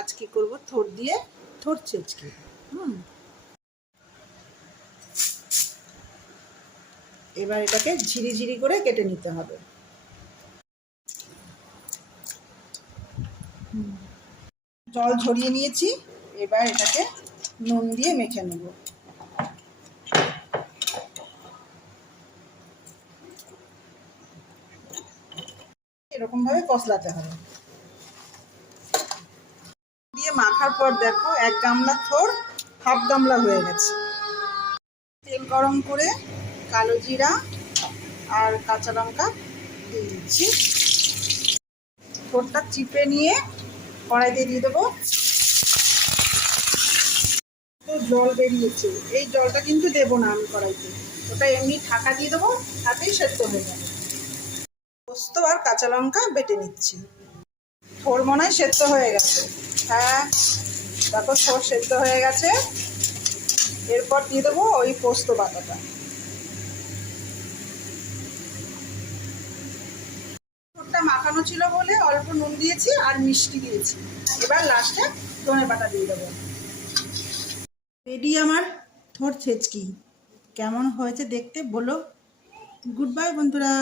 আজকে করব? থোর দিয়ে, থোর চেচকি। এবার এটাকে ঝিরি ঝিরি করে কেটে নিতে হবে। জল ঝরিয়ে নিয়েছি, এবার এটাকে নুন দিয়ে মেখে নেব। এরকম ভাবে কষলাতে হবে। মাখার পর দেখো, এক গামলা থোর, হাফ গামলা হয়ে গেছে। তেল গরম করে কালো জিরা আর কাঁচা লঙ্কা দিয়ে দিচ্ছি। থোরটা চিপে নিয়ে কড়াইতে দিয়ে দেবো। জল বেরিয়েছে। এই জলটা কিন্তু দেবো না আমি কড়াইতে। ওটা এমনি ঢাকা দিয়ে দেবো, তাতেই সেদ্ধ হয়ে যাবে। পোস্ত আর কাঁচা লঙ্কা বেটে নিচ্ছি। থোর মনে হয় সেদ্ধ হয়ে গেছে। হ্যাঁ দেখো থোর সেদ্ধ হয়ে গেছে। এরপর দিয়ে দেবো ওই পোস্ত বাটাটা। মাখানো ছিল বলে অল্প নুন দিয়েছি আর মিষ্টি দিয়েছি। এবার লাস্টে ধনে পাতা দিয়ে দেবো। রেডি আমার থোর ছেচকি। কেমন হয়েছে দেখতে বলো। গুড বাই বন্ধুরা।